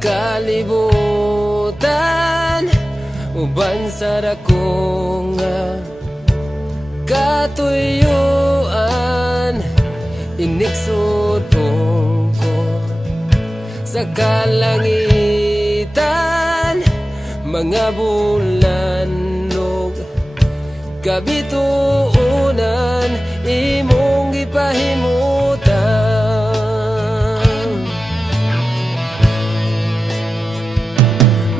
kalibutan uban sa dakong katuyuan. Inigsudong ko sa kalangitan, mga bulannog kabituunan imong gipahimutan.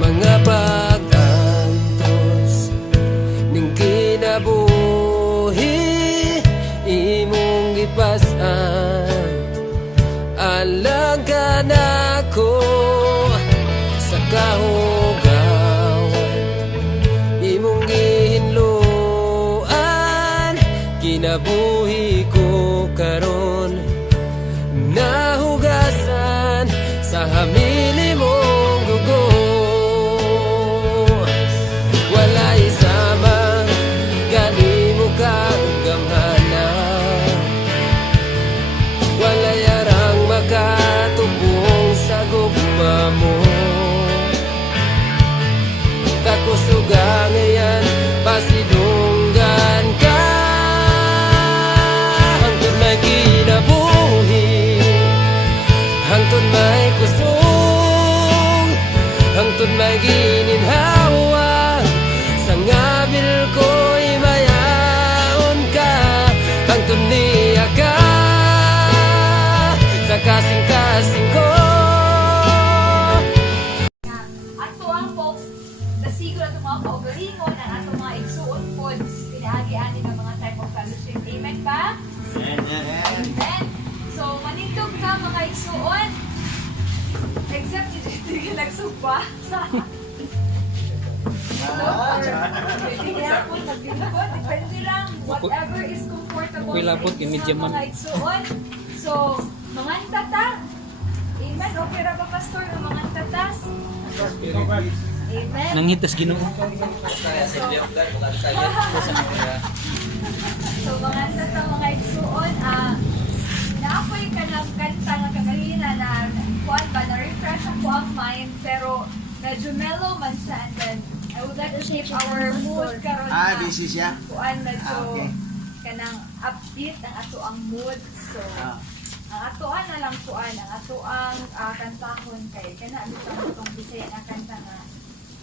Mga pag-antos ning kinabuhi imong gipas-an. Alaga na ko sa kahugawan imong gihinluan. Kinabuhi ko karon nahugasan sa hamili mong dugo. Wala isama gali mo kang gamhanan, wala yarang makatubong sa gugma mo. Kakusuga ngayon pasidunggan ka hangtod may kinabuhi, hangtod may kusong, hangtod may gininhawa. Sa ngabil ko'y mayaon ka hangtod niya ka sa kasing-kasing ko. Ato ang folks, nasigo na itong mga kaugalingon ang ato mga igsuon po, pinahagi-ani ng mga type of fellowship. Amen ba? Amen. So, manindog ka mga igsuon. Except hindi nagsugba. Pwede hapon, maglingkod. Depende lang. Whatever is comfortable sa inyo mga igsuon. So, mga tata. Amen. Okay ra ba, Pastor? Mga tatas. Amen. Nangitas Ginoo. So, mga tata, mga igsuon, naapoy ka ng kanta nga kagalina na kuan ba, na-refresh ako ang mind, pero medyo mellow man siya. And then, I would like to shape our mood karon na busy siya? kuan medyo Okay. kanang upbeat ang ato ang mood. So, ang atoan na lang kuan, ang ato ang kantahon kay kana bitaw itong Bisaya na kanta nga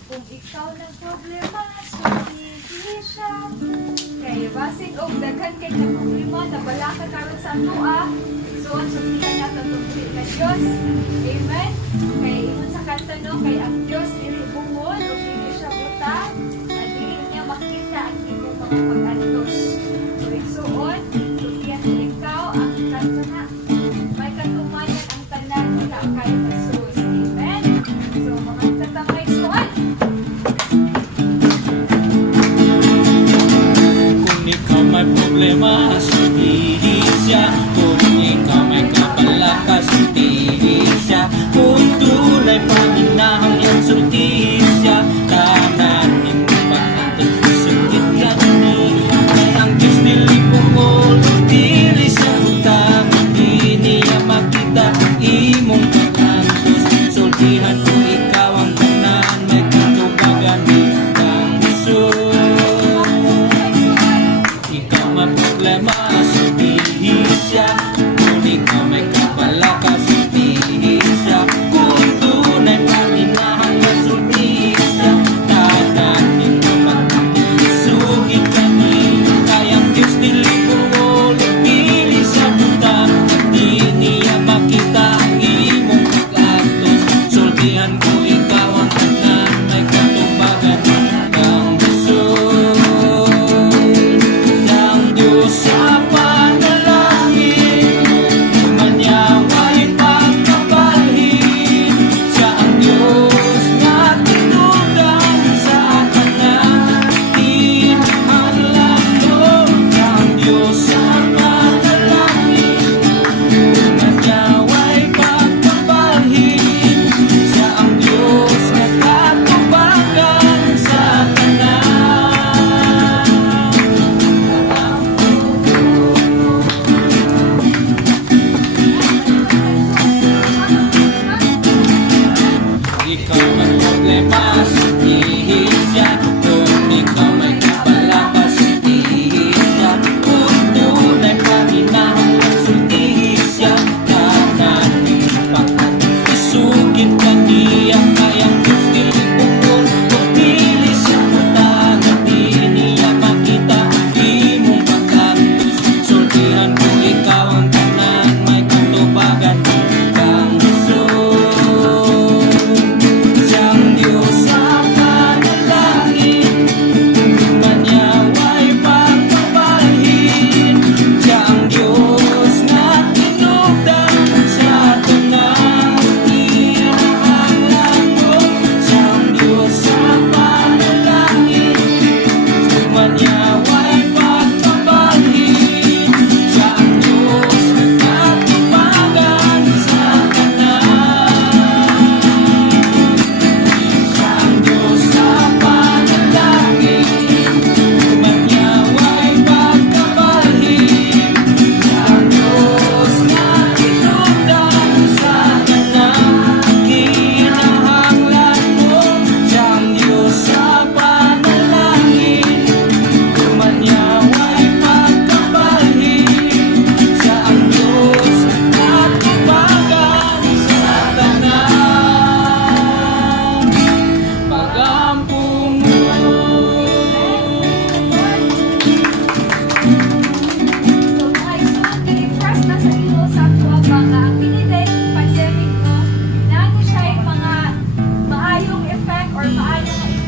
kung ikaw ng problema so hindi siya kay basin og daghan kay na problema na bala ka karon sa atoa. So ang sulitan nato tungkol kay Dios. Amen. Kay ingon sa kanta no, kay ang Dios dili bungol ug hindi siya buta, at dili niya makita ang imong mga pag-antos. So igsuon, tugiyan ko ikaw ang kanta na may katumayan ang tanan ka kay Jesus. Amen. So mga tatangay igsuon. Kung ikaw may problema, sutihin siya. Kung ikaw may kapalakas, sutihin siya. Kung tunay paminahang sutihin siya. Tanan mo pagkatod, sugit ka ni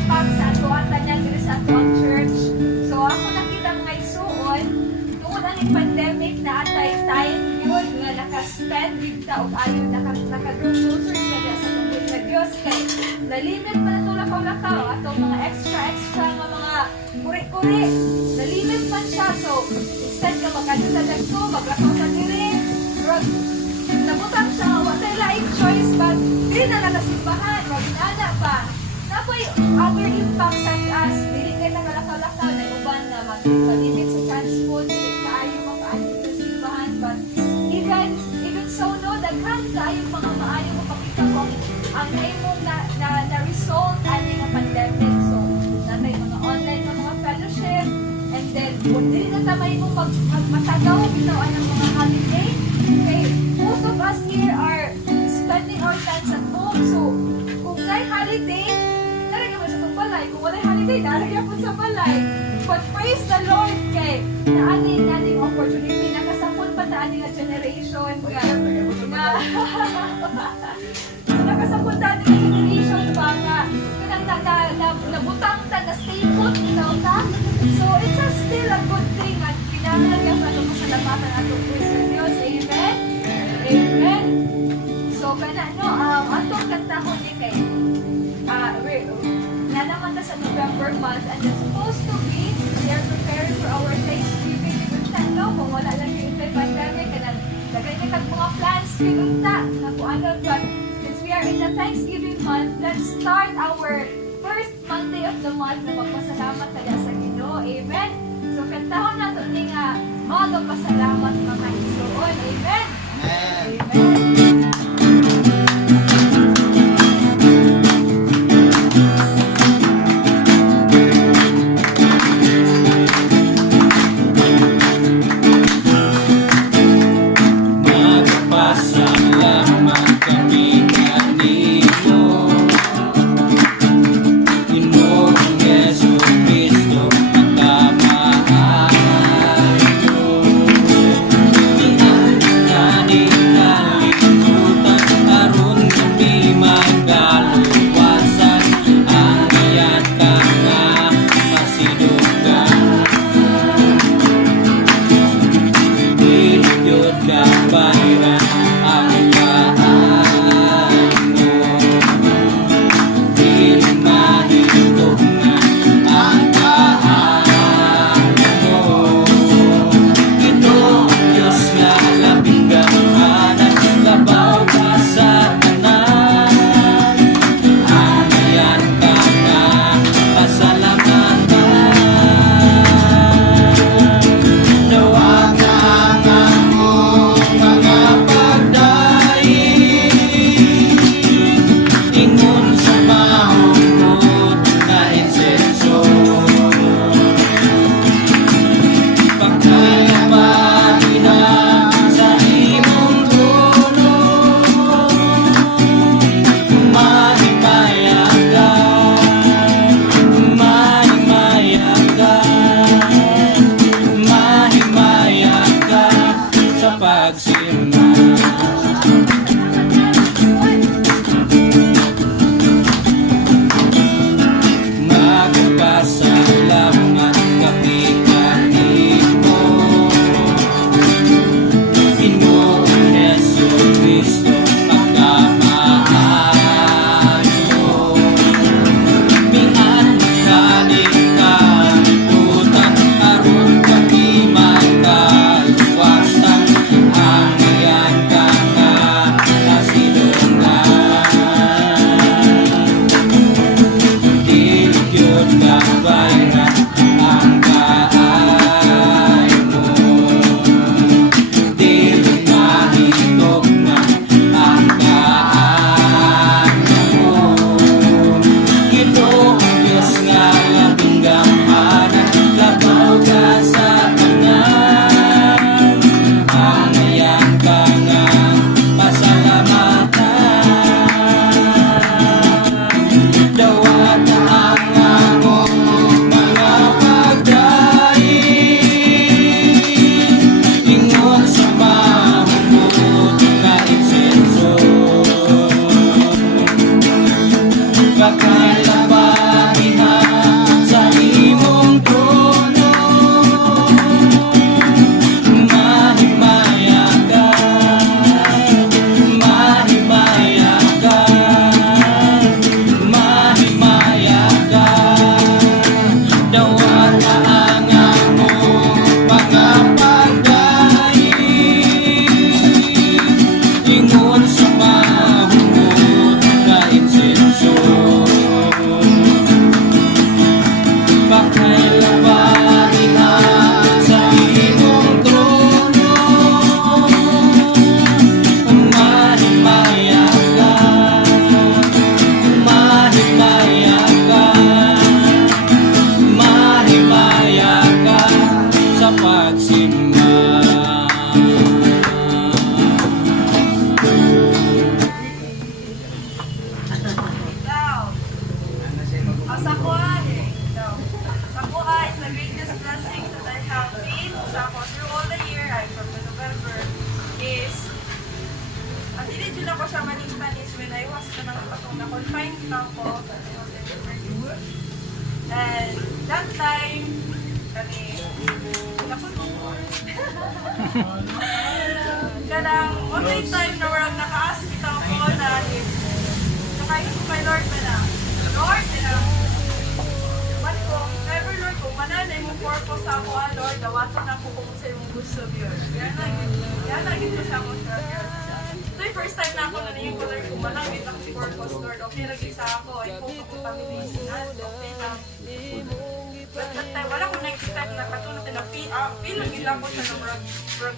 impact sa atuan tanan diri sa atuang church. So ako nakita nga isuon tungod ang pandemic na atay time yun nga naka-spend kita og ayon naka-grow closer kita sa tungkol sa Dios kay nalimit pa na lakaw-lakaw atong mga extra nga mga kuri-kuri nalimit man siya. So instead nga magkaduladag ko maglakaw sa diri nabutang siya nga watay laing choice but dili na nakasimbahan wag nana pa napoy other impact such as dili kay nakalakaw-lakaw na uban na magpalimit sa transport dili kaayo makaayo sa simbahan but even so no daghan kaayo mga maayo mapakita ko ang naimong na result ani nga pandemic. So natay mga online nga mga fellowship and then kung dili na tamay mo magmatagaw bitaw ang mga holiday. Okay, most of us here are spending our time at home. So, kung may holiday, naragyan mo sa itong balay. Kung wala holiday, naragyan po sa balay. But praise the Lord kay naaning opportunity. Nakasapon pa naaning na generation. Nakasapon naaning na generation pa nga. Nabutang ta, na-stay put, ta. So, it's still a good thing at kinahanglan pa itong masalamatan at itong sa Diyos. Amen? Amen. So, kana, no, atong kantahon ni kay, na naman na sa November month, and it's supposed to be, we are preparing for our Thanksgiving. No, kung wala lang yung pandemic, lagay na kag mga plans, pinunta, na kung ano, but since we are in the Thanksgiving month, let's start our first Monday of the month na magpasalamat tayo sa Ginoo. Amen? So, kantahon na ito ni nga, mga pasalamat mga Igsoon. Amen? Amen. Magpasalamat kami kanino, Ginoong Jesucristo, pagkamahal mo. Mian kalimutan, aron kami magaluwasan, ang iyan ka nga masidugan. Diyod ka bayran ang kaan mo, dili mahintunan ang kaan mo. Ginoong Diyos nga labing gamahanan, labaw ka sa tanan, ang iyan ka nga pasalamatan. Nawa ka nga mo mga pagdaig, ingon sa mahugod na insenso, pagkalapatihan sa imong trono, mahimaya ka sa pagsimba. Magpasalamat kami kanimo, Ginoong Jesucristo, pagkamahal mo. Mian kalimutan, aron kami magaluwasan, ang iyan ka nga kasidungan. Dili gyud ka bayran ang kaay mo, dili mahitugnan ang kaan mo. Ginoong Diyos nga labing gamahanan, labaw ka sa tanan, ang iyan ka nga pasalamatan. Dawat ang among mga the greatest blessings that I have been sa ako through all the year, ay from the November, is ang dinidyo na ko siya manintan is when I was na-confine lang po when I was in emergency. And that time, kami, kanang online time na warang naka-hospital ko na nakain ko kay Lord na Lord, man ko, never Lord, kung mananay mong purpose sa ako, Lord, dawaton ako kung sa imong gusto, Lord. Yan lagi ko sa ako, Lord. Ito yung first time na ako na niyo ko, Lord, kung mananay akong purpose, Lord, okay lagi sa ako, ay kung kami na isinan, okay lang. But that time, wala ko na-expect na katulad na feel lang ko siya ng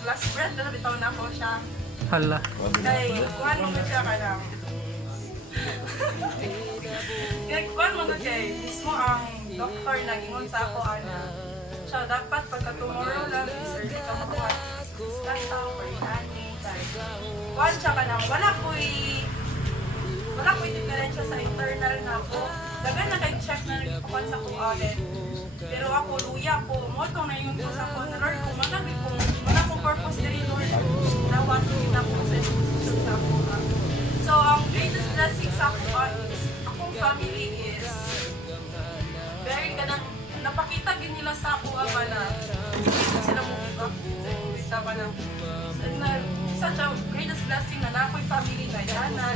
last breath, na bitaw na ako siya. Hala. Kaya, kuhan mo ko siya ka lang. Kaya kuhan mo ko kay, mismo ang doktor na gingon sa ako, siya dapat pagka tomorrow lang, sir, di ka makuha. Start ako for inani. Kuhan siya ka lang, wala ko'y diferensya sa internal na ako. Dagan na kay check na nagpakuhan sa kong audit. Pero ako, luya ko, motong na yun ko sa ako, na Lord, kung wala kong purpose na rin, Lord, nawat ko yun ako sa institution sa ako. So, ang greatest blessing sa ako is, akong family is, very ganang, napakita din nila sa ako, ama na, hindi sila mo give up, sa ako na, such a greatest blessing na ako'y family na yan, na,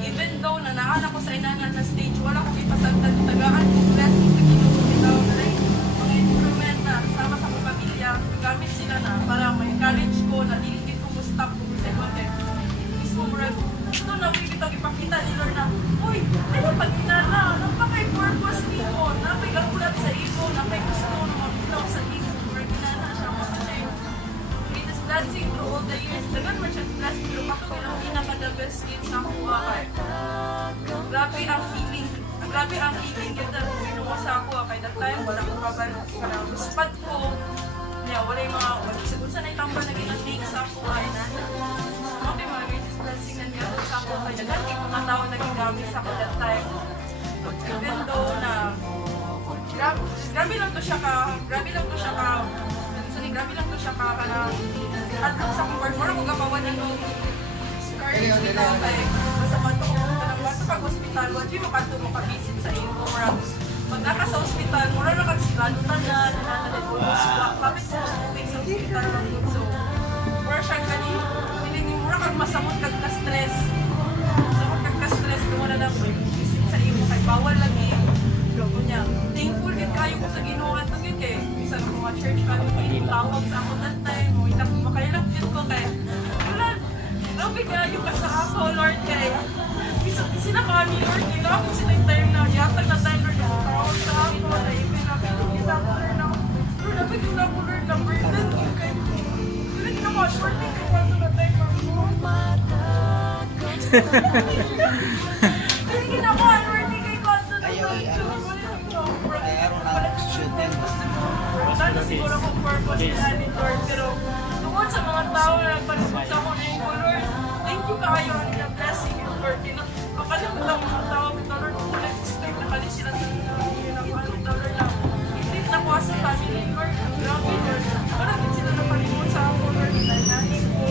even though na naanak ko sa inanan na stage, wala ko ipasagtan, tagaan kong blessing sa ginagawa na rin, mga instrument na sama sa kong pamilya, gamit sila na para may college ko na hindi ko stop kung sa content. Mismo mo rin, ito na kita ipakita ni Lord na, uy, ano pag inana, napakay-purpose ni mo, napay-gagulat sa ego, napay-gusto na mabilaw sa ego, Lord, inana siya mo sa siya. Greatest blessing through all the years, dagan man siya blessing, pero patuloy lang pinaka-the best kids na akong buhay. Grabe ang healing. Grabe ang healing kita. Pinuha sa ako. Kaya that time, wala akong kabalo. Parang luspad ko. Kaya wala yung mga, siguro sa naitamba na ginatake sa ako. Ay, nana. Okay, mga greatest blessing na niya sa ako. Kaya daghan yung mga tao naging gamit sa ako that time. Even though na, grabe lang to siya ka, grabe lang to siya ka, kanang, at sa kong work, wala kong gapawan yung courage nila kay sa bato pag hospital, wala yung makabisit sa inyo. Pag naka sa hospital, mura na kagsigalutan na nananalit mo kapit mo sa hospital lang yun. So, mura siyang kanina, mura kang masamot kagka-stress. Masamot kagka-stress, kung wala na visit sa inyo, kay bawal lagi. Kunya, thankful din kayo ko sa ginawa ito yun kay isa na mga church family, tawag sa ako that time, makailap yun ko kay wala, nabigayo ka sa ako, Lord, kay sila ka ni Lord, nila ako sila yung time na yatag na time, Lord, tawag sa ako, na ibig na pinagkita ko, Lord, Lord, nabigyan na ako, Lord, na burden ko kay Lord, na mga short thing ko pa na time, Lord, hindi na ko, Lord, hindi kay Konto na wala na siguro kung purpose nila ni Lord, pero tungkol sa mga tao na nagpanasok sa ako na yung Lord, thank you kayo na blessing yung Lord. Makalimut lang mga tao with Lord, kung nag-expect na kalit sila sa yun ang Lord na hindi nakuha sa family ni Lord. Grabe Lord, parang sila napalimut sa ako Lord, dahil nahin ko.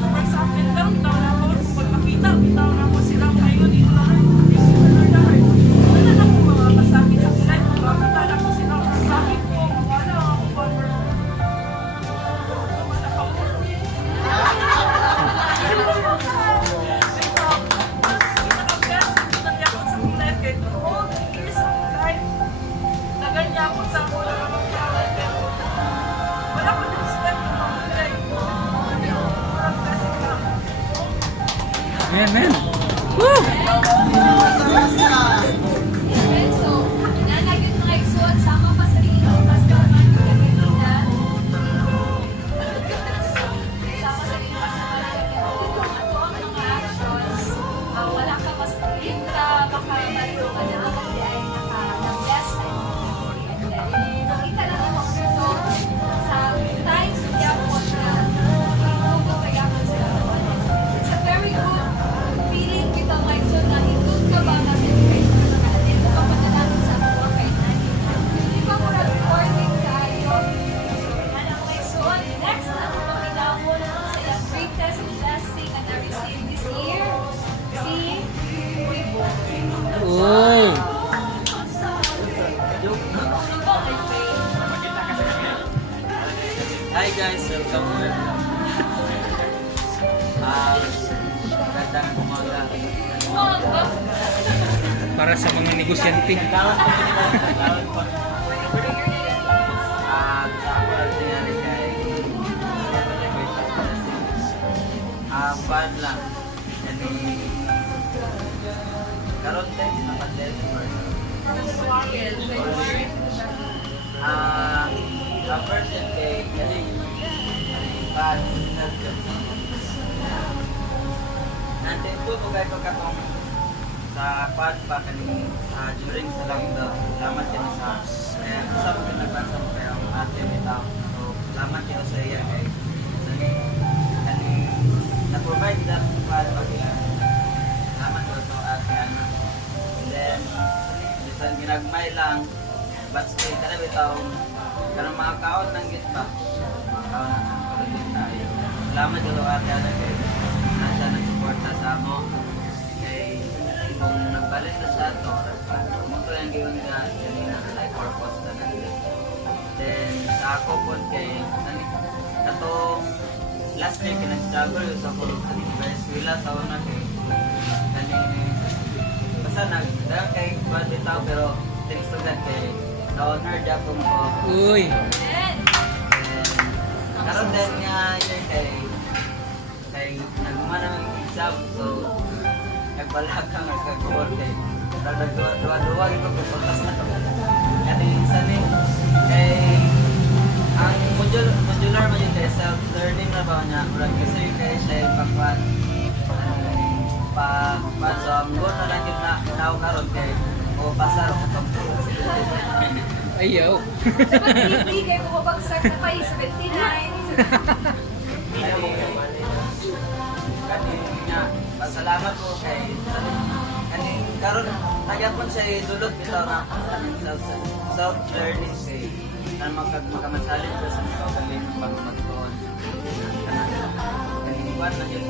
Parang sa akin lang, tao na ako, kung pag makita, bitaw na ako sila, ngayon dito na rin, thank you Lord na rin. Wala na akong mga masakit sa kulay, kung makita na ako sila, masakit ko, wala akong power. Amen. And so, nanagin mga igsuot, sama pa sa inyo, basta man kagamitan. Sama sa inyo, basta man ato ang mga actions. Wala ka mas ka, makabalo ka na, kasi ay naka-bless sa inyo. And then, nakita lang ang mga result sa times na yapon na inugo kayakon sila. It's a very good feeling kita like so na indulge ka ba na celebration na Hi guys, welcome. Magandang umaga. Para sa mga negosyante. Sa ordinary kay fun lang. Karon din sa pandemic sa person kay fun. Nandiyan po kung gaya ko katong sa fun pa kanina during sa lockdown. Salamat din sa kaya sa mga nagbansa mo kaya ang ate nito. So, salamat din sa iya kay na-provide that fun pa kaya. Salamat din sa ate Ana. And then, bisan ginagmay lang, but stay ka na bitaw, kanang mga kaon ng gitpa. Mga kaon ng kulagin tayo. Salamat din sa ate Ana kay nasa nagsuporta sa amo. Kay kung nagbalik na sa ito, muto yung gawin na kanina like purpose na nandun. Then, sa ako po kay katong last week nag-struggle yung sa Venezuela sa una kay basta nagdagang kay bad bitaw pero thanks to God kay na-honor dyan po ko. Uy! Karoon din nga yun kay nagumana ng exam so nagbalakang nagkagawal kay nagduwa-duwa ito kung pagkas na ito. Kasi sanin kay ang modular mo yun kay self-learning na ba niya murag kasi kay siya yung pakwan so ang goal na lang yung naakaroon kay o pasar o kapag Ayaw! Hindi kayo bumabagsak na pa 79. Kaninya, pasalamat ko kay karon nagyapon siya idulot bitaw na self-learning say na makamasalin ko sa mga kalim pang magtuon. Kaniwan na yun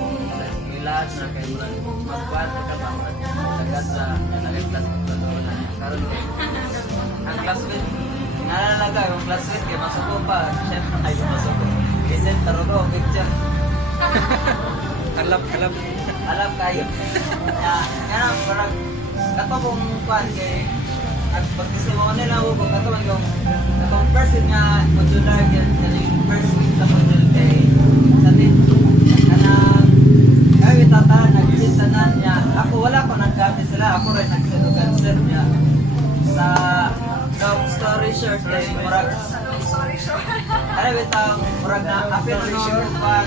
ilan na kay mulan magkuhan na ka ba agad sa nag-class ko na karon ang classmate nalalaga yung classmate kay masuko pa syempre ay masuko kasi tarugo picture Alap. alam kayo. Yan parang katong kuan kay at pagkisimulan nila ako katong yung first nga modular yan first week sa module kay sa din kanang ay tata nagsintanan niya ako wala ko nagkati sila ako rin nagsinuganser niya sa long story short kay murag ano bitaw murag na apil no kuan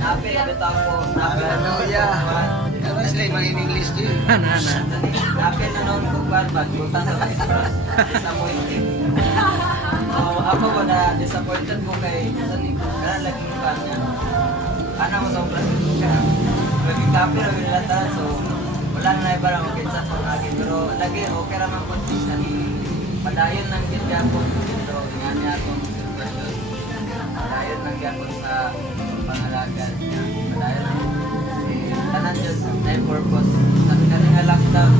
napil bitaw ko napil Translate mag in English din. napil na noon ko kuan bagbutan sa express disappointed so ako ko na disappointed ko kay sani kana lagi kuan niya ana mo sobra siya lagi kapil ang nilata so wala na iba lang kinsa ko lagi pero lagi okay ra man po sani padayon ng gidapon pero nga niya akong sitwasyon padayon ng gapon sa pangalagan niya padayon ng tanan dyan na purpose sabi ka rin nga lockdown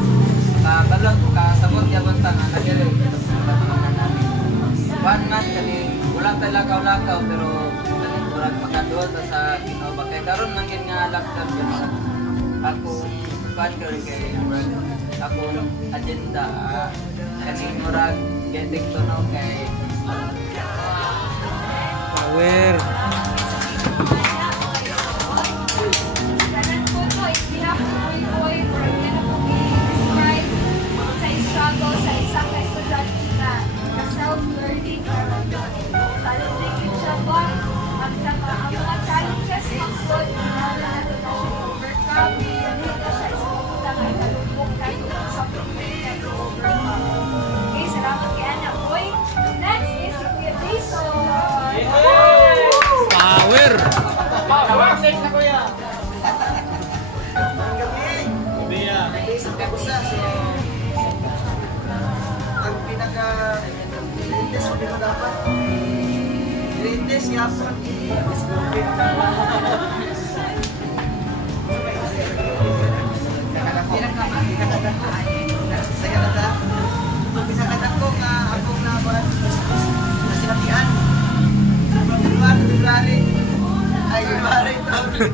kabalag ko kasabot gapon ta nga nagilay ito sa mga namin 1 month kani wala tayo lakaw-lakaw pero murag makaduol ta sa Ginoo kay karon man gid nga lockdown yun ako kuan ko rin kay murag akong agenda kasi murag getting to know kay Power! Kanan po to, itinap ko yung boy for yan po i-describe sa struggle sa isang estudyante na self-learning challenging yung siya ba ang mga challenges ng good na nato na siya overcome hindi na siya isa kay kalubog kahit sa problema kahit overcome. Okay, salamat kay Ana boy. Next is si Kuya Jason. Power! Naisip ka ko sa ang pinaka-latest ko dito dapat. Latest yapon. Pinakadako nga akong nabuhat na sinatian. Sa pagluwag Well,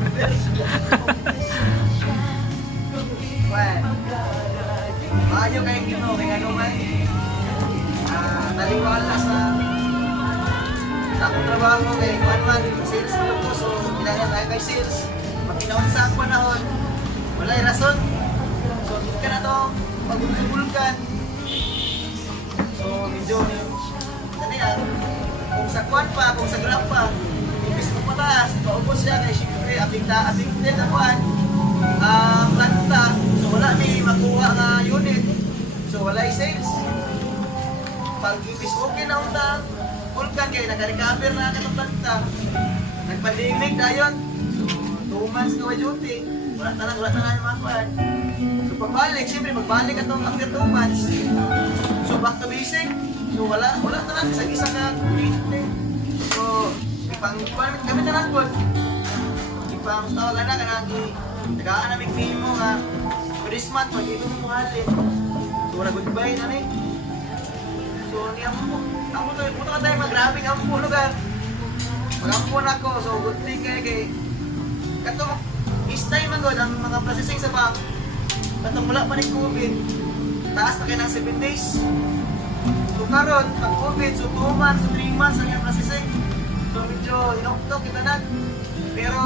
maayo kayong Ginoo kay ano man. Taliwala sa akong trabaho kay kuan man sales ko so kailangan tayo kay sales. Makinawon sa akong panahon. Walay rason. So ka na to pag-ulkan. So medyo dali kung sa kuan pa, kung sa graph pa, imbis mo pataas, paubos siya kay syempre affected na kuan. Planta, so wala may makuha nga unit. So wala sales. Pag imbis okay na utang, vulkan kayo, nag-recover na ng planta. Nag-pandemic dayon. So 2 months na duty. Wala talang yung mga kuan. So pagbalik, syempre magbalik atong after 2 months. So back to basic. So wala talang isa na kuryente. So kami talang po. Ipang tawag na kanang tagaan namin fee mo nga for this month, mag-ibig mo halin. So wala goodbye na rin. So niya mo ka tayo mag-grabbing ang po lugar. Mag-ampon ako, so good thing kay katong this time man god ang mga processing sa bank katong wala pa ni COVID taas pa kayo ng 7 days. So karon pag COVID, so 2 months, so 3 months ang yung processing. So medyo inoktok kita na. Pero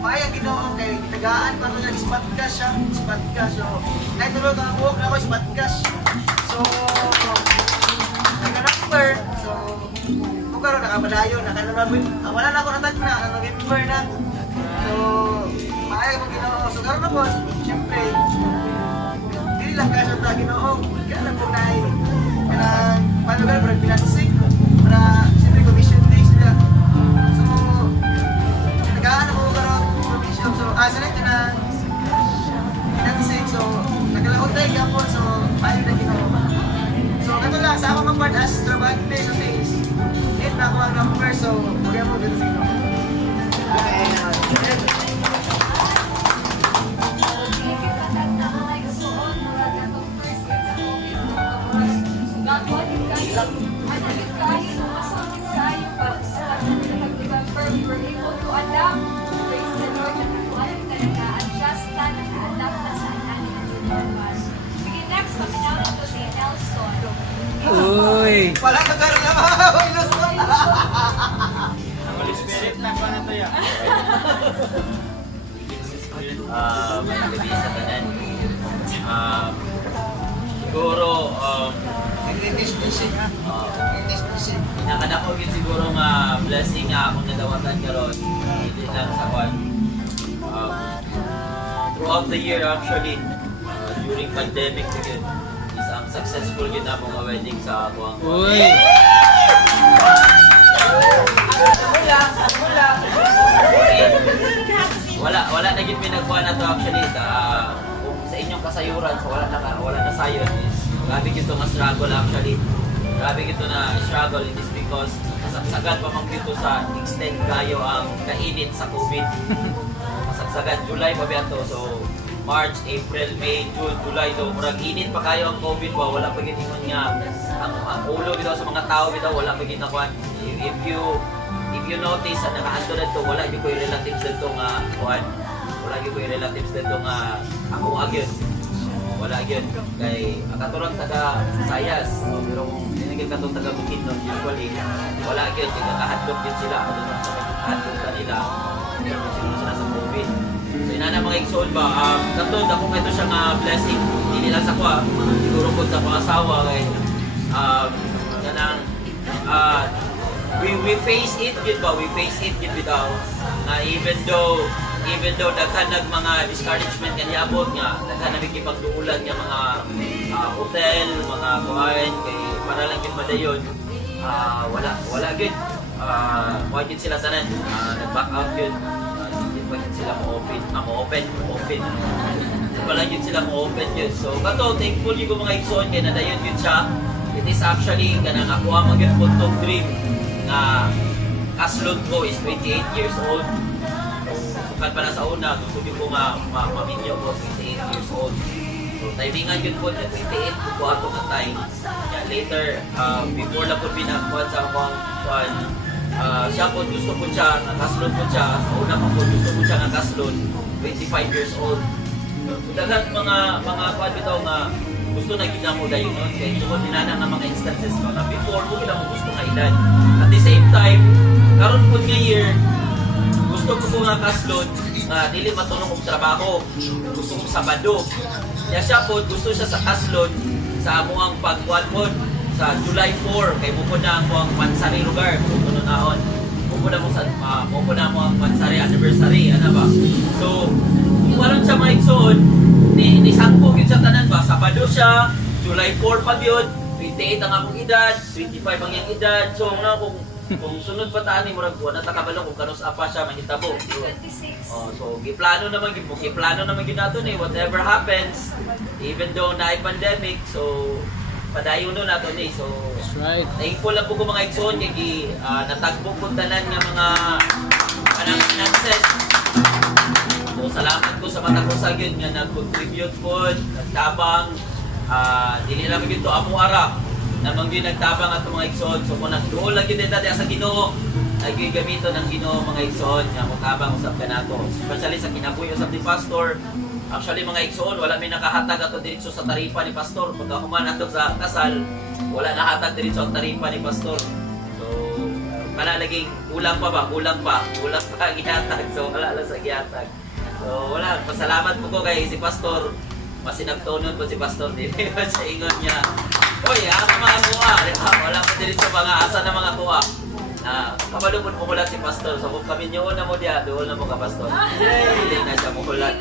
may ang Ginoo kay tagaan pa rin spot cash siya, spot cash. So kahit tulog ang buhok na ako, spot cash. So nag-number, so kung karoon nakapadayo, wala na ako natag na, November na. So may ang Ginoo. So karoon na po, siyempre hindi lang cash ang Ginoo. Kaya lang po na paano ka para financing, para siyempre commission days nila. So tagaan na po karoon commission. So sana ito na financing. So nagkalahot tayo yapon. So ayaw na Ginoo. So kato lang sa ako mag-part as trabaho day sa sales. Hit na ako ang number. So huwag mo dito sa Ginoo. We were able to adapt, praise the Lord, at naka-adjust na, naka-adapt na sa ating normal. Sige, next, paminaw na to si Nelson. Uy! Wala ka karoon na mga Nelson. Holy Spirit na pa na to ya. Magabi sa tanan. Siguro, Greatest blessing ha. Greatest blessing. Nakadako gid siguro nga blessing nga akong nadawatan karon. Hindi lang sa kwan. Throughout the year actually, during pandemic yun, is ang successful yun ang mga wedding sa ako ang Uy! Wala na gid pinagkuha na to actually kung sa inyong kasayuran so wala na sayon is grabe gito nga struggle actually. Grabe gito na struggle, it is because nasagsagan pa man gito sa extend kayo ang kainit sa COVID. Nasagsagan July pa biya to, so March, April, May, June, July do murag init pa kayo ang COVID ba, wala pa gid ingon nga ang ulo bitaw sa mga tao bitaw wala pa gid nakuan. If you notice na nakaadto na to, wala gid ko yung relatives dito nga kuan. Wala gid ko yung relatives dito nga ako agyon. Wala yun. Kay katurang taga Sayas, pero kung dinigil ka itong taga Bukidnon, usually, wala yun. Kaya kahadlok din sila. Doon ang kahadlok kanila. Pero siguro sila sa COVID. So inana mga igsoon ba, katod ako ito siya nga blessing. Hindi nila sa kwa. Siguro po sa pangasawa. Kay, ganang, we face it yun ba? We face it yun bitaw. Even though daghan nag mga discouragement kaniabot nga daghan na mikipagduulan nga mga hotel, mga kuhain kay para lang yun madayon wala gid wala gid sila tanan nag-back out yun hindi pa gid sila mo-open wala gid sila mo-open yun so kato thankful yung mga igsoon kay nadayon yun siya it is actually kanang ako ang magyud puntong dream nga kaslot ko is 28 years old. Sukat pa na sa una, gusto ko nga maminyo ko 28 years old. So timingan yun po na 28 ko ato nga time. Yeah, later, before na po binakuan sa akong siya po gusto po siya, nakaslon po siya, sa una po gusto po siya nakaslon, 25 years old. Dagat mga kuan bitaw nga gusto na gid mo dayon nun kay tungod dinana nga mga instances pa nga before mo gid mo gusto nga edad. At the same time, karon po nga year gusto ko nga kaslon nga dili matulong og trabaho. Gusto ko Sabado. Kaya siya po gusto siya sa kaslon sa amuang pagkuan po sa July 4 kay buko na ako ang Mansari lugar kuno naon. Buko na mo ang Mansari anniversary ana ba. So walang siya maigsoon ni sangko gyud sa tanan ba Sabado siya July 4 pa gyud 28 ang akong edad 25 ang iyang edad so na kung sunod pa taani murag buwan na takabalo kung kanus apa siya mahitabo 26. so giplano naman gyud nato ni whatever happens even though naay pandemic so padayon no nato ni so That's right. thankful lang po ko mga igsoon kay natagbo ko tanan nga mga kanang finances. So, salamat ko sa mata ko sa yun nga nag-contribute po, nagtabang, dili lang yun to amo ara, namang yun nagtabang at mga igsoon. So, kung nagdoon lang yun dito sa Ginoo, nag-gamito ng Ginoo mga igsoon, nga mutabang usap ka nato. Especially sa kinabuhi usap ni Pastor, actually mga igsoon, wala may nakahatag ato dito sa taripa ni Pastor. Pagka human ato sa kasal, wala nakahatag dito sa taripa ni Pastor. So, laging kulang pa gihatag. So, wala lang sa gihatag. So wala, pasalamat po ko kay si Pastor. Masinagtunon po si Pastor din sa ingon niya. Oy, asa mga kuha. Wala po din sa mga asa na mga kuha. Kabalo po mukulat si Pastor. So kung kami nyo na mo diya, doon na mo ka Pastor. Hindi na siya mukulat.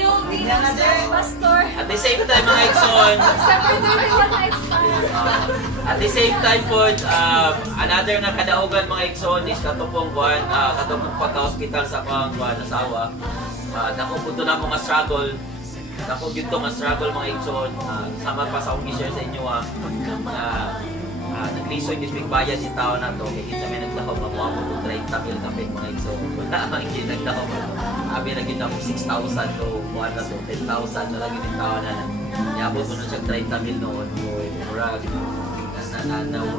Pastor. At the same time mga Ikson, December 31 na expire. at the same time po, another na kadaugan mga Ikson is katupong buwan, katupong pagka-hospital sa pang asawa. Dako po ito na mga struggle. Dako dito nga struggle mga Ikson. Sama pa sa akong i-share sa inyo naglisoy yung big bayan yung tao na to. Kaya kita may nagdakaw mga mo 30 mil kapit mga Ikson. Wala ang hindi nagdakaw mo. Abi na gina ko 6,000 to 10,000 na lagi yung tao na. Iabot mo na siya 30 mil noon. Murag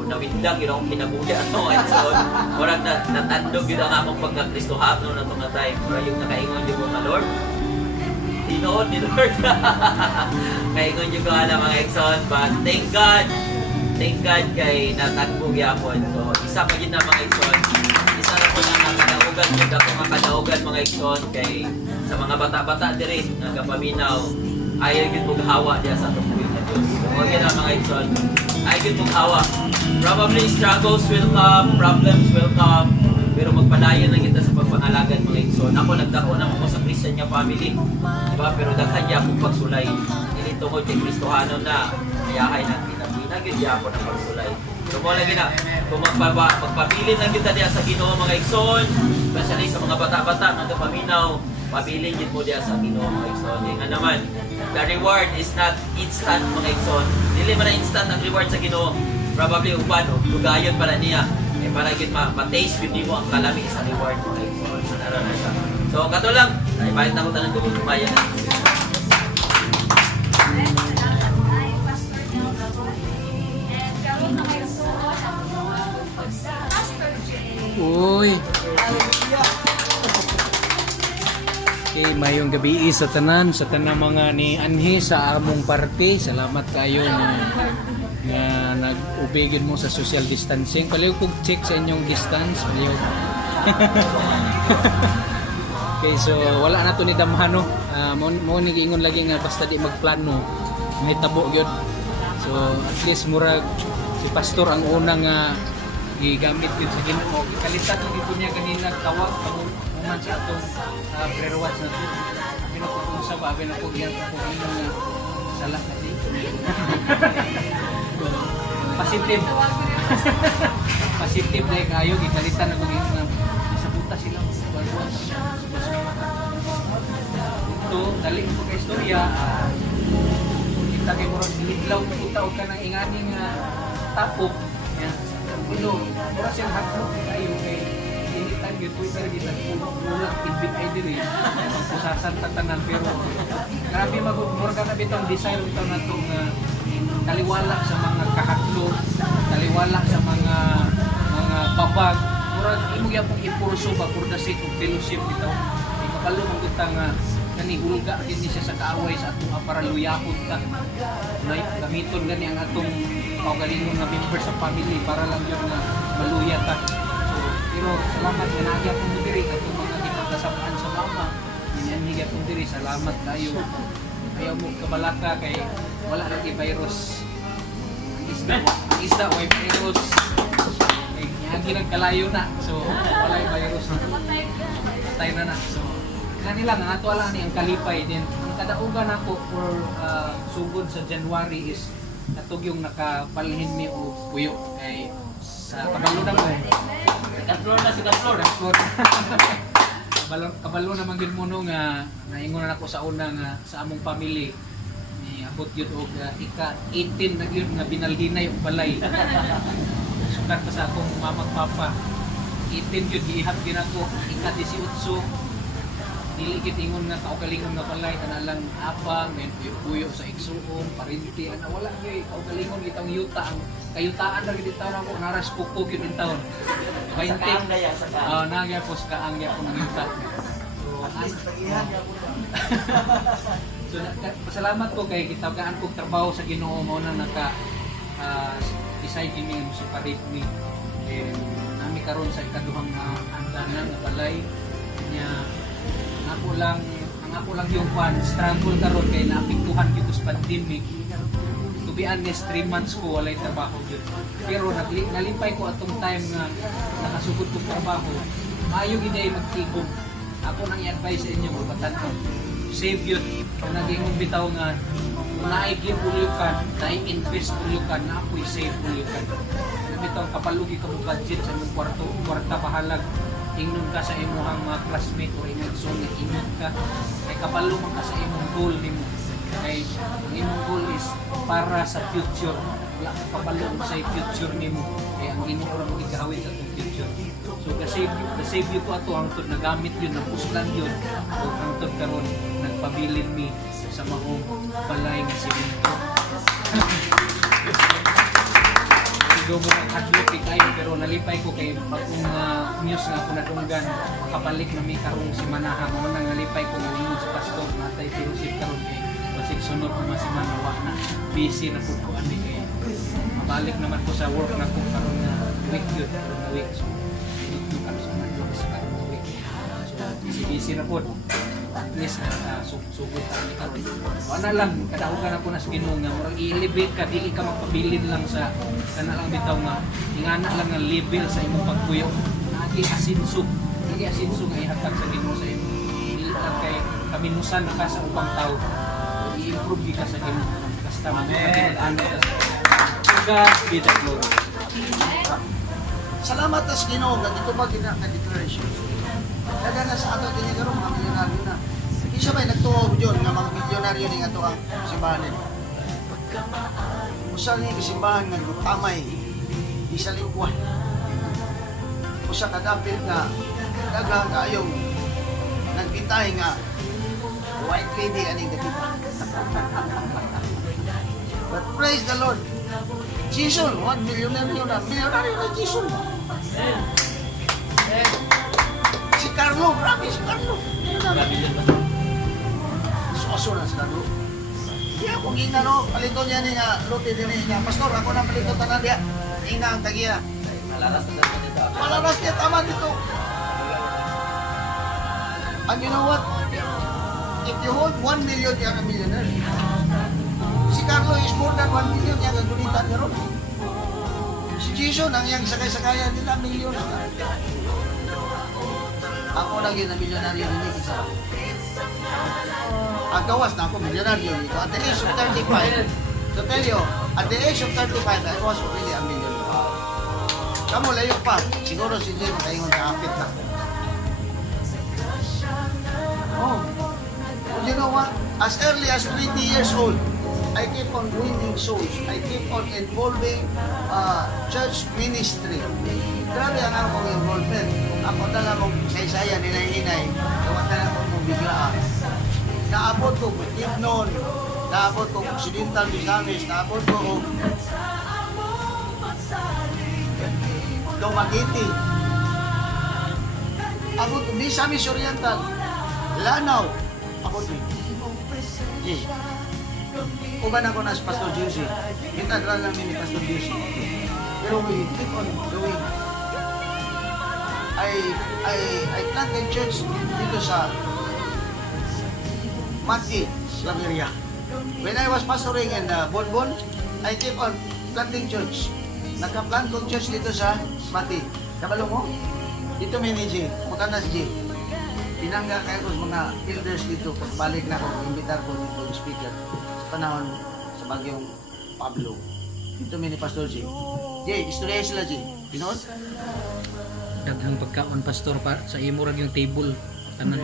nawindang yun akong kinabuhi at mga Ikson. Murag natandog yun ang among pagka-Kristohap noon na itong time. Murag yung nakaingon yung mga Lord. Tinoon ni Lord. Kaingon yung mga Ikson. But thank God kay natagbo gyapon. So isa pa gid na mga Ikson. Isa na po na nakadaugan yung ako makadaugan mga Ikson kay sa mga bata-bata diri nagapaminaw ayaw gid mo hawa diya sa tubuhin na Dios. So gyud na mga Ikson. Ayaw gid mo hawa. Probably struggles will come, problems will come, pero magpadayon lang kita sa pagpangalagad mga Ikson. Ako nagdako na mo sa Christian nga family. Diba? Pero daghan gyud akong pagsulay. Dili tungod kay Kristohano na ayahay na nagid ako ng pagsulay. So mo lagi na kung magpabilin lang kita diya sa Ginoo mga Ikson, especially sa mga bata-bata nga paminaw, pabilin gid mo diya sa Ginoo mga Ikson. Nga naman, the reward is not instant mga Ikson. Dili man na instant ang reward sa Ginoo. Probably uban o lugayon para niya. Para gid ma-taste gid mo ang kalami sa reward mga Ikson. Ano na siya. So kato lang, ay bayad na ko tanan tubig bayan. Uy. Okay, mayong gabi sa tanan mga ni Anhi sa among parte. Salamat kayo nga nag-ubigin mo sa social distancing. Paliw kog check sa inyong distance, paliw. Okay, so wala na to ni damhano. Mo nag-ingon lagi nga basta di magplano, mahitabo gyud. So at least murag si pastor ang unang gigamit yun sa Ginoo. Ikalitan ng ito niya kanina tawag pamuman sa atong prayer watch na ito. Pinapagod sa babi na po yan po yung salah kasi. Positive. Positive na kayo. Ikalitan na kung yung sa puta silang ito, daling po ka istorya. Kita kayo mo silitlaw na itaw ka ng inganing tapok. Ino, mura siyang hatlog tayo kay anytime yung Twitter kita ulang ibig ay diri magpusasan tatanan pero grabe mura ka na bitong desire ito na itong taliwala sa mga kahatlog, taliwala sa mga babag mura imo iya pong ipurso ba for the sake of fellowship bitaw. Ay kabalo man kita nga nanihulga din siya sa kaaway sa atong para luyapon ta. Nay gamiton gani ang atong kaugalingon nga member sa family para lang yun nga maluya ta. So pero salamat nga nagya pong diri atong mga ipagkasabaan sa mama. Nangyay pong diri salamat kayo. Ayaw mo kabalaka kay wala lagi virus. Ang isda way virus. Lagi nagkalayo na, so wala yung virus na. Patay na. So, kanila nga, ato lang ni ang kalipay din. Ang kadaugan ako for sugod sa January is natog yung nakapalhin mi o puyo kay sa kabalo na mo. Second floor. Kabalo naman gid mo no nga naingon na ako sa una nga sa among family ni abot yun og ika-18 na yun nga binalhinay og balay. Sukat pa sa akong mamang papa. 18 yun, gihap din ako. Ika-18. Dili gid ingon nga kaugalingon nga balay. Kanalang apang, may puyo sa igsuon, parinti. Wala yun, kaugalingon itong yuta. Ang kayutaan na gid taon ako. Naras kukog yun in taon. 20. Nagya po sa kaangya po ng yuta. So, pasalamat ko kay kitagaan kong trabaho sa Ginoo mo na decide kami mo separate me. Nami karon sa ikaduhang andanan nga balay nya ang ako lang yung struggle karon kay naapektuhan gyud sa pandemic. To be honest, 3 months ko walay trabaho gyud. Pero nalimpay ko atong time nga nakasugod ko trabaho. Maayo gid ay magtigom. Ako nang i-advise sa inyo mga batan. Save yun. Naging bitaw nga naigib ulyukan, nai-invest ulyukan, na ako'y save ulyukan. Bitaw kapalugi ka mo budget sa mong kwarta pahalag. Ingnon ka sa imuhang mga classmate o imong son nga ingon ka. Kay kapalo man ka sa imong goal nimo. Kay ang imong goal is para sa future. Wala ka kapalo sa future nimo. Kaya ang Ginoo ra mo gigawin sa atong future. So ka-save you ko ato hangtod nagamit yun, napuslan yun. O hangtod karon nagpabilin mi sa maong balay nga simento. Sigo mo ng hadlok kayo pero nalipay ko kay bagong news nga ako nadunggan makabalik na may karong si Manaha mo nang nalipay ko ng news pastor natay fellowship karon kay basig sunod na si Manawa na busy na pud ko ani kay mabalik naman ko sa work na ko karon na week yun na week so dito kami sa Mandok sa karong week so busy na pud at least sugod kami karon. Ano lang kadaugan ako na sa Ginoo nga murag i-elevate ka dili ka magpabilin lang sa kana lang bitaw nga ingana lang nga level sa imong pagpuyo. Nagi asinso nga ihatag sa Ginoo sa imo. Dili lang kay kaminusan na ka sa ubang tao. I-improve ka sa Ginoo basta maging ano ka kita glory. Salamat sa Ginoo nga dito ba gina-declaration. Kada na sa ato din karon mga milyonaryo na. Isa may nagtuog yun nga mga milyonaryo ning ato ang simbahan. Usa ni simbahan nga gutamay isa lingkuan. Usa ka dapit nga daghang kaayong nagbitay nga white lady aning gatiba. But praise the Lord. Jesus, 1 milyonaryo na. Milyonaryo na Jesus. Si Carlo, grabe si Carlo. Soso na si Carlo. Kaya kung ina no, palito niya ni nga, lote din niya. Pastor, ako na palito tanan niya. Ina ang tagiya. Malaras na dito. Malaras niya, tama dito. And you know what? If you hold 1 million, you're a millionaire. Si Carlo is more than 1 million, yung gagunitan niya ron. Si Jason, ang yung sakay-sakayan nila, milyon. Ako lang yun na milyonaryo nila isa. Ang gawas na ako milyonaryo nito. At the age of 35, to tell you, at the age of 35, I was really a millionaire. Kamu layo pa, siguro si Jim tayo na apit na. Oh, you know what? As early as 20 years old, I keep on winning souls. I keep on involving church ministry. Grabe ang akong involvement. Ako na lang mong saysaya, ninay-hinay. Gawa na lang mong biglaan. Naabot ko Bukidnon, naabot ko Occidental Misamis, naabot ko Dumaguete. Abot ni Misamis Oriental. Lanao. Abot ni. Ye. Uban ako na si Pastor Juicy. Kitadra lang ni Pastor Juicy. Pero we keep on doing. I planted church dito sa Mati, Laveria. When I was pastoring in Bonbon, I keep on planting church. Nagka-plant kong church dito sa Mati. Kabalo mo? Dito may ni G. Mutanas G. Pinangga kayo ko mga elders dito. Pagbalik na ako, imbitar ko dito yung speaker. Sa panahon sa bagyong Pablo. Dito may ni Pastor G. G, istorya sila G. Pinood? Daghang pagkaon pastor pa sa imo rag yung table tanan.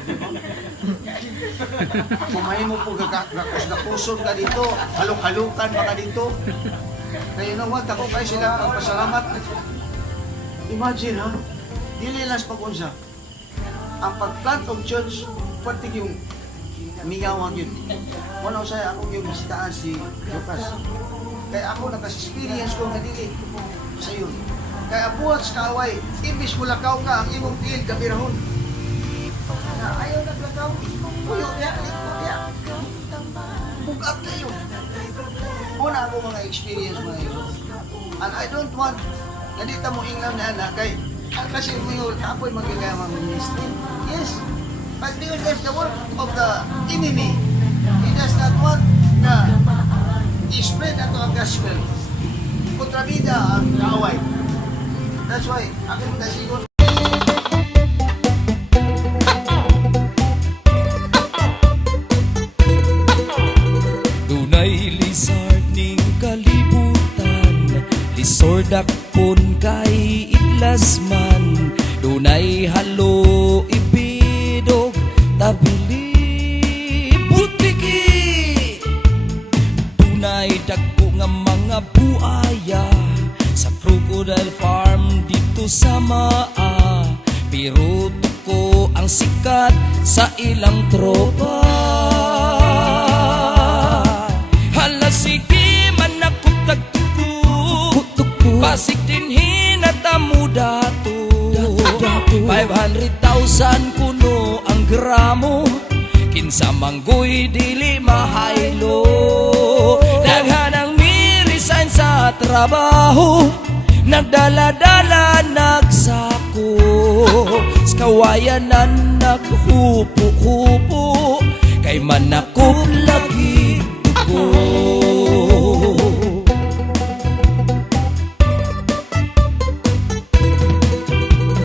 Kumain mo po gakos-gakuson ka dito. Haluk-halukan pa ka dito. Kaya you know what? Ako kayo sila magpasalamat. Imagine ha? Dili lang sa pag-unsa. Ang pag-plant of church, pati yung mingawang yun. Wala ko sa'yo, ako yung bistaan si Lucas. Kaya ako nag-experience ko nga dili sa yun. Kaya buhat sa kaway, imbis mo lakaw ka, ang imong tiil kabirahon. Na ayaw naglakaw, kuyo niya, bugat kayo. Muna ako mga experience mga ito. And I don't want, nandita mo ingam na anak, kay kasi mo yung apoy magagamang ministry. Yes, but that's the work of the enemy. He does not want na i-spread ato ang gospel. Kontrabida ang kaaway. That's why, akin mo siguro. Dunay lizard ning kalibutan, lisordak pun kay idlasman. Dunay halo ibidog tabili butiki. Dunay dagko nga mga buaya sa Crocodile Farm dito sa Maa. Pero tuko ang sikat sa ilang tropa. Hala sige man ako tagtuko, basig din hinatamu dato. 500,000 kuno ang gramo, kinsa manggoy dili mahaylo. Daghan ang resign sa trabaho, nagdala-dala nagsako, sa kawayanan naghupo-hupo, kay manak